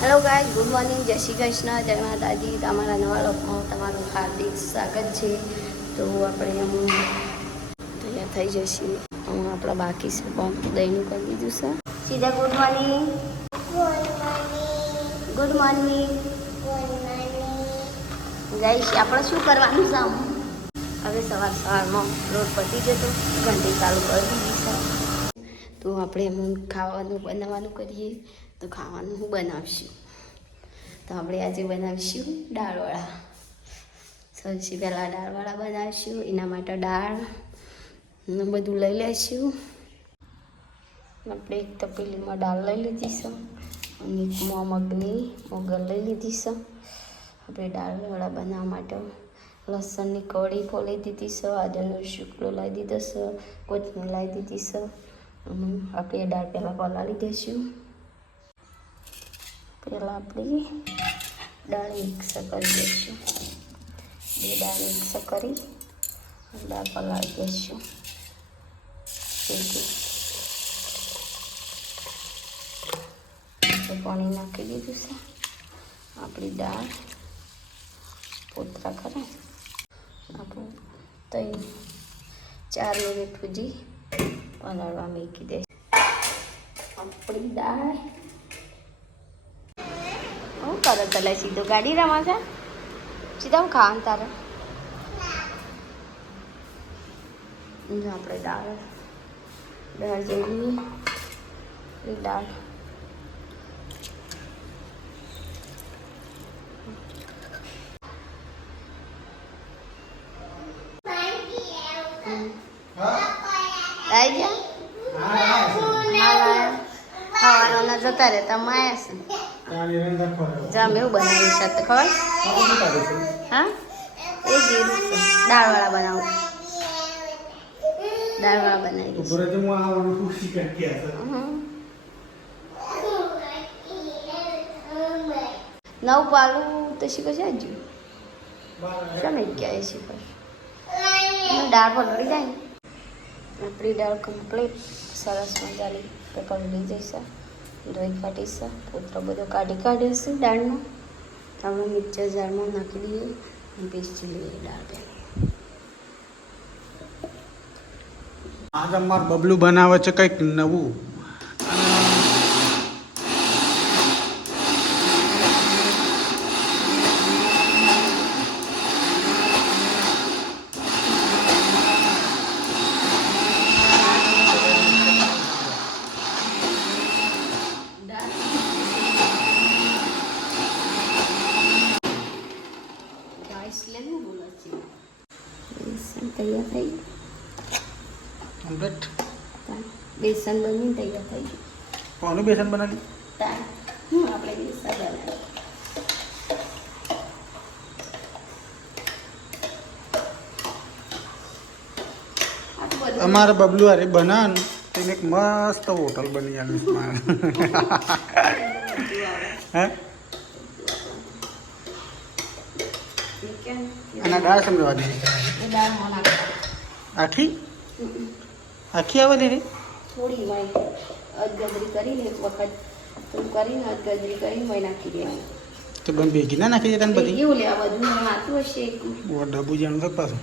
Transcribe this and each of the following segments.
Hello guys, good morning, જય શ્રી કૃષ્ણ, જય માતાજી. તમારા નવા લોકમાં તમારું હાર્દિક સ્વાગત છે. તો આપણે તૈયાર થઈ જશે. આપણા બાકી છે પણ દહીંનું કરી દીધું છે. સીધા good morning. Good morning. Guys, આપણે શું કરવાનું છે? હવે સવારમાં રોડ પતી જતો ઘંટી ચાલુ કરી દીધી છે. તો આપણે એમ ખાવાનું બનાવવાનું કરીએ. તો ખાવાનું હું બનાવશું. તો આપણે આજે બનાવીશું દાળવડા. સૌથી પહેલાં દાળવડા બનાવીશું. એના માટે દાળ બધું લઈ લઈશું. આપણે એક તપેલીમાં દાળ લઈ લીધી છે અને એક મગની મોગર લઈ લીધી છે. આપણે દાળવડા બનાવવા માટે લસણની કળી ફોલી દીધી છે, આદુનો શુકડો લાવી દીધો છે, કોથમીર લાવી દીધી છે. આપણે દાળ પહેલાં પલાળી દઈશું. પહેલાં આપણે દાળ મિક્સ કરી દઈશું. બે દાળ મિક્સ કરી દાળ પલાળી દઈશું. પાણી નાખી દીધું છે. આપણી દાળ પોતરા કરે આપણે 3-4 મિનિટ સુધી પલાળવા મૂકી દઈશું. આપણી દાળ હું કરો તલે સીધો ગાડી રમા છે. સીધા હું ખાવાનું તારે આપણે દાળ જેવી દાળ આવી ગયા. ખાવાના જતા રહેતા માયા છે. જામ એવું બનાવી છે તો ખબર? હા, એ જીરું છે. દાળવાળા બનાવું. દાળવાળા બનાવી નવ પાલું તો શીખો છે હજુ તમે ક્યાં શીખો દાળ પલળી જાય ને. આપણી દાળ કમ્પ્લીટ સરસ મજાની પલળી જઈશે. દહીં કાઢી છે, પોતરો બધો કાઢ્યો છે દાળનો. આપણે મિક્સર જારમાં નાખી દઈએ અને પીસી લઈએ દાળ પહેલાં. આજ અમાર બબલું બનાવે છે કંઈક નવું. તૈયાર થઈ કમ્પ્લીટ. બેસન બની તૈયાર થઈ ગયું. કોનું બેસન બનાવ્યું? આપણે બેસન બનાવ્યું. અમારે બબલું અરે બનાવ તેને એક મસ્ત હોટલ બની આવીશ મારે. હે અને દાળ સમજવા દીધી આખી આખી આવે દીધી થોડી મય અધગજરી કરીને એક વખત તું કરીને અધગજરી કરીને મય નાખી દેવાની. તો બંધ ભેગી ના નાખી દેતા ને બધી એવું લેવા બધું મને વાતું હશે. ડબ્બુ જાણું તો પાછું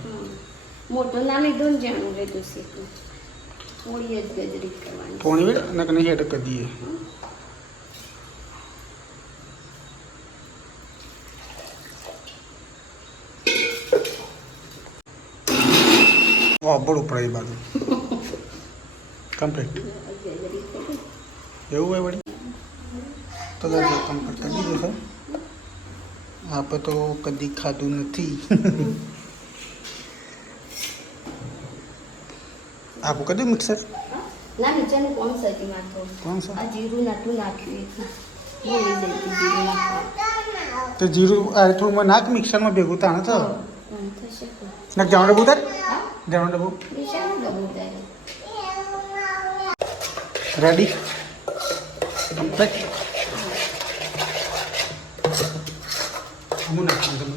મોટું ના લીધું ને જાણું લીધું શેકું. થોડી અધગજરી કરવાની. પોણી વેળ અને કને હેડ કરી દઈએ. બળ ઉપર એ બાજુ કમ્પ્લીટ એવું હોય વળી તો કમ્પ્લીટ કરી દીધું છે. આપણે તો કદી ખાધું નથી. આપું કરી દઉં મિક્સર? ના, નીચેનું કોણ સતી નાખો. કોણ છે? આ જીરું નાટું નાખ્યું બોલી દઈ જીરું નાખવા. તો જીરું આ થોડું નાખ મિક્સરમાં ભેગું તાણે તો થશે. નાખ જાણો ડબ્બુ તાર જાણો ડબ્બુ રેડી. હું નાખું તમે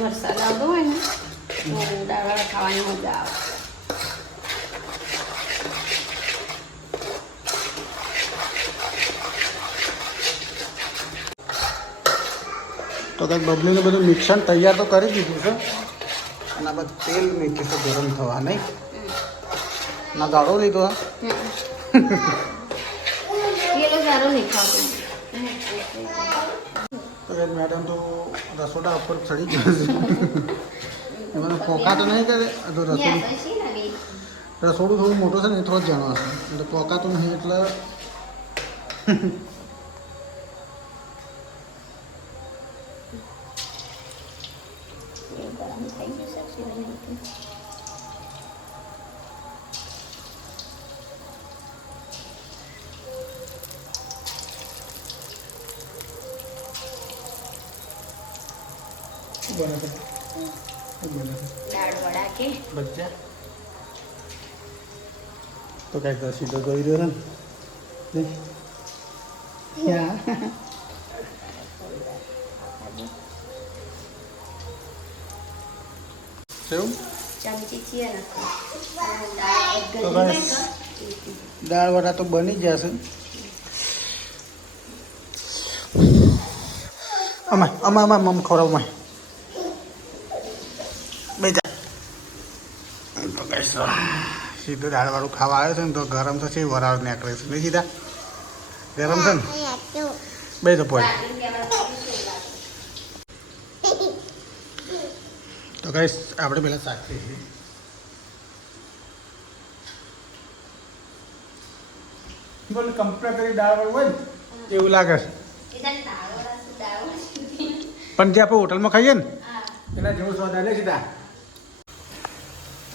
વરસાદ આવતો હોય ને તો દાળવાળા ખાવાની મજા આવે. તો કંઈક બબલીને બધું મિક્સર તૈયાર તો કરી દીધું છે અને આ બધું તેલ મૂક્યું છે ગરમ થવા નહીં ના ગાળો લીધો હા પેલો સારો નહીં ખાતો. તો કંઈક મેડમ તો રસોડા ઉપર ચડી ગયો છે એમાં પોકા તો નહીં કરે તો રસોડું રસોડું થોડું મોટું છે ને એ થોડું જાણવા છે એટલે પોકા તો નહીં એટલે બરાબર દાળ વડા કે બચ્ચા તો કંઈક સીધો જોઈ રહ્યો છે ને કેવું ચમચી છીએ તો બસ દાળ વડા તો બની જશે અમાય અમાય અમાય મમ ખોરાવ માય બેજા તો કઈશ સીધું દાળવાળું ખાવા આવ્યો છે ને તો ગરમ થશે વરાળ નીકળે છે નહીં સીધા ગરમ છે ને બે તો પોઈ તો કઈશ આપણે પેલા શાકરી છીએ બોલ કમ્પ્લેટ કરી દાળવાળું હોય ને એવું લાગે છે પણ જે આપણે હોટલમાં ખાઈએ ને એના જેવું સ્વાદ આવે સીધા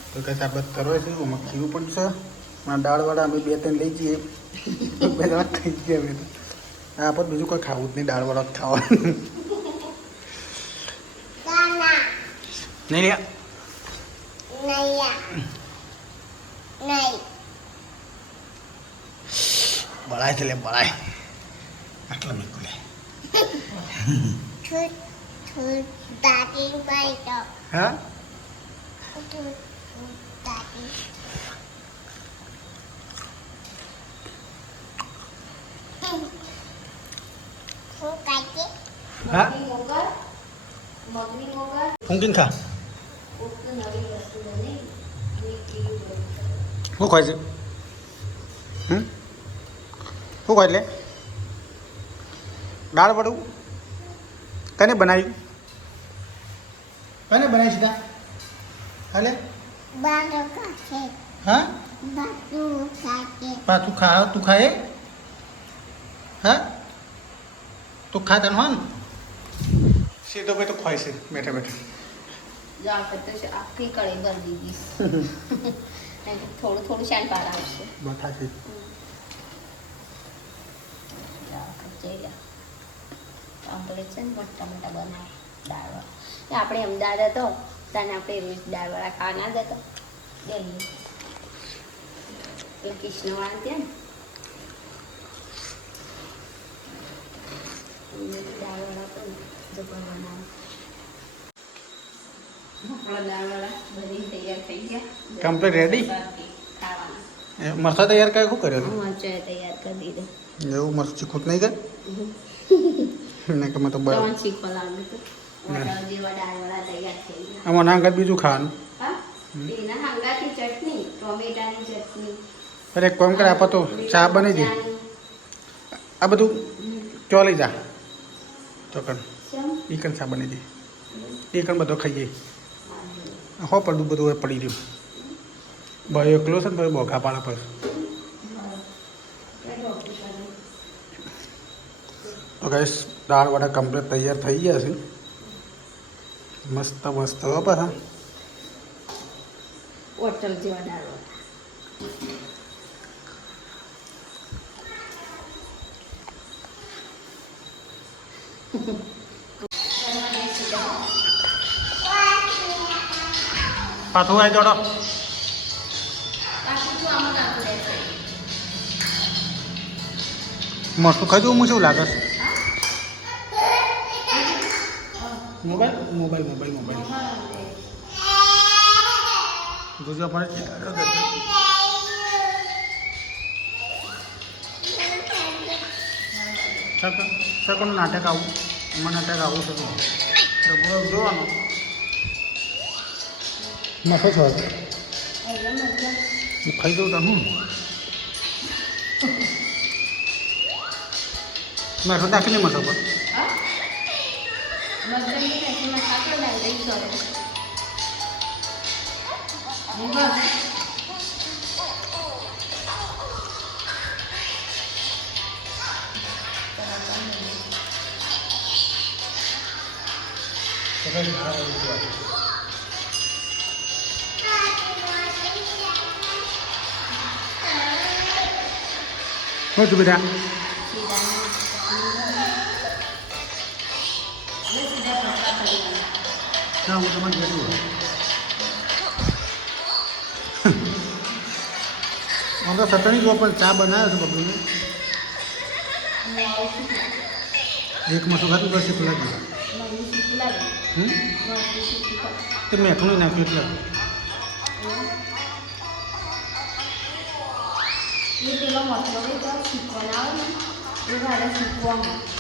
તો કંઈ સાબત કરવા છે એમાં ખીરું પણ છે દાળવાળા અમે 2-3 લઈ જઈએ પહેલાં ખાઈ ગયા અમે તો આ પર બીજું કોઈ ખાવું જ નહીં દાળવાળા જ ખાવાનું નહીં બળાય છે લે બળાય આટલા મેં ખુલે હા હા ઊંઘીને ખા શું ખાય છે શું ખાય એટલે દાળ વડું કને બનાવ્યું કને બનાવી સીધા હાલે હા પાછું ખા તું ખાય હા તું ખા તને હો ને સીધો ભાઈ તો ખવાય છે બેઠા બેઠા આખી કળી ભરી દીધી થોડું થોડું શાન પાર આવશે બઠા છે કમ્પ્લીટ છે ને મોટા મોટા બનાવે દાળવાળા આપણે અમદાવાદ હતો તને આપણે રોજ દાળવાળા ખાવા ના જતો ડેલી એટલે કૃષ્ણવાળા ત્યાં ને દાળવાળા પણ જબર બનાવે આપણા દાળવાળા બધી તૈયાર થઈ ગયા કમ્પ્લીટ રેડી ખાવાના મરચા તૈયાર કરે શું કર્યો મરચાં તૈયાર કરી દીધું એવું મરચું ખુદ નહીં કરે ને કે મેં તો બરાબર ત્રણ શીખવા લાગ્યું હતું હોટલ જેવા દાળવાળા તૈયાર થઈ ગયા આમાં ના આગળ બીજું ખાવાનું હા એના હાંગાથી ચટણી ટોમેટાની ચટણી અરે એક કામ કરે આપો તો ચા બની દે આ બધું ચોલી જા ચોકન એ કણ ચા બની દે એ કણ બધો ખાઈએ હો પડું બધું હોય પડી રહ્યું ભાઈ એકલો છે ને ભાઈ બોખા પાડા પર તો ગાઈસ દાળ વડા કમ્પ્લીટ તૈયાર થઈ ગયા છે મસ્ત મસ્ત હો પાછા હોટલ જેવા દાળવાળા પાછું આવી જોડો મસ્તું ખાઈ દઉં હું શું લાગે છે મોબાઈલ જોજો પડે શકનું નાટક આવું એમાં નાટક આવું છે ડબ્બો જોવાનો મસ્ત છે ખાઈ દઉં તો હું મેઠો નાખીને મસો પર શું છું બેટા ના હું તમારે બેઠું આમ તો સતણી જો પણ ચા બનાવ્યો છે બબલુને એક મસો ખાતું તો શીખ લાગ્યું તે મેઠું નહીં નાખ્યું એટલે એ પેલો મતલબ શીખવાના આવે ને એ મારે શીખવાનું